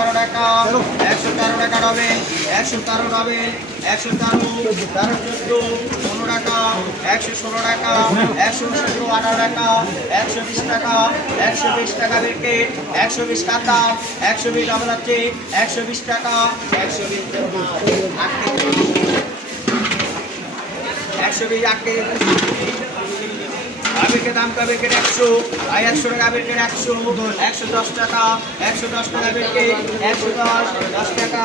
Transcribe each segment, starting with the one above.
বারো টাকা, একশো তেরো টাকা হবে একশো তেরো হবে একশো তেরো তেরো চোদ্দ, পনেরো টাকা, একশো ষোলো টাকা, একশো সতেরো আঠারো টাকা, একশো বিশ টাকা, একশো বিশ টাকা বিকেট একশো বিশ টাকা একশো বিশ ডবল আছে একশো বিশ টাকা, একশো বিশ একশো বিশ আট কেজি আবিরকে দাম পাবে কেটে একশো আর একশো টাকা আবিরকে একশো একশো দশ টাকা একশো দশ টাকা আবিরকে একশো দশ দশ টাকা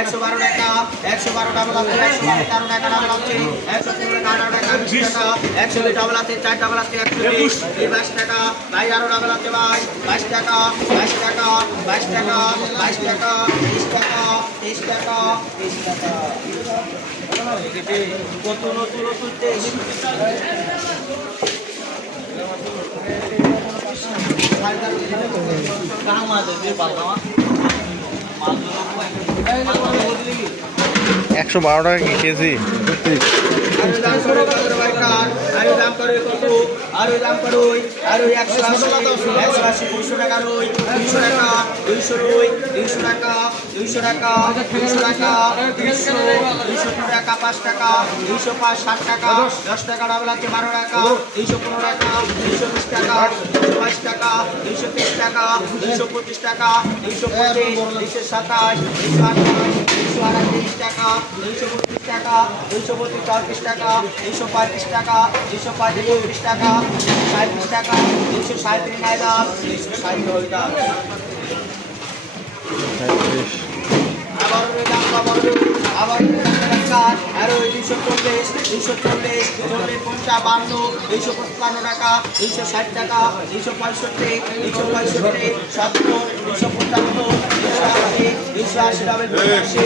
একশো বারো টাকা একশো বারো ডাবল আছে একশো বারো তেরো টাকা ডাবল আছে একশো পনেরো টাকা টাকা বিশ টাকা একশো বিশ ডাবল আছে চার ডাবল আছে একশো বিশ এই বাইশ টাকা বাইশ আরও ডাবল আছে ভাই। বাইশ টাকা বাইশ টাকা বাইশ টাকা বাইশ টাকা তেইশ টাকা তেইশ টাকা তেইশ টাকা। কত নতুন নতুন তেইশ? একশো বারো টাকা কি কেজি আরও দাম করে কত বাইকার আরও দাম করে কত আরও দাম করে ওই আরও একশো আশি একশো আশি দুইশো টাকা রই দুইশো টাকা দুইশো রই দুইশো টাকা দুইশো টাকা দুইশো টাকা দুইশো দুইশো পনেরো টাকা পাঁচ টাকা দুইশো পাঁচ ষাট টাকা দশ টাকা ডাবল আছে বারো টাকা দুইশো পনেরো টাকা দুইশো বিশ টাকা দুইশো বাইশ টাকা দুইশো তিরিশ টাকা দুইশো পঁচিশ টাকা দুইশো পঁচিশ দুইশো সাতাশ দুইশো আঠাশ দুইশো আঠাশ টাকা দুইশো বত্রিশ টাকা, দুইশো বত্রিশ চৌত্রিশ টাকা, দুইশো পঁয়ত্রিশ টাকা, দুইশো পঁয়ত্রিশ টাকা দুইশো সাঁত্রিশ টাকা দুইশো সাঁত্রিশ হাজার দুইশো সাঁত্রিশ। দুইশো চল্লিশ দুইশো চল্লিশ চল্লিশ পঞ্চান্ন টাকা দুইশো ষাট টাকা দুইশো পঁয়ষট্টি দুইশো পঁয়ষট্টি সত্তর দুইশো পঞ্চান্ন দুইশো আশি আশি পঁচাশি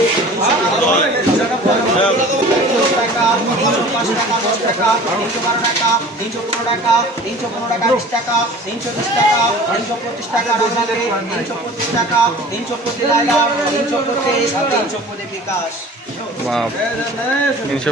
দুইশো টাকা তিনশো পাঁচ টাকা দশ টাকা তিনশো বারো টাকা তিনশো পনেরো টাকা তিনশো পনেরো টাকা টাকা তিনশো বিশ টাকা তিনশো পঁচিশ টাকা রোজালে তিনশো পঁচিশ টাকা তিনশো পঁচিশ হাজার তিনশো পঁচিশ তিনশো পঁচিশ বিকাশ তিনশো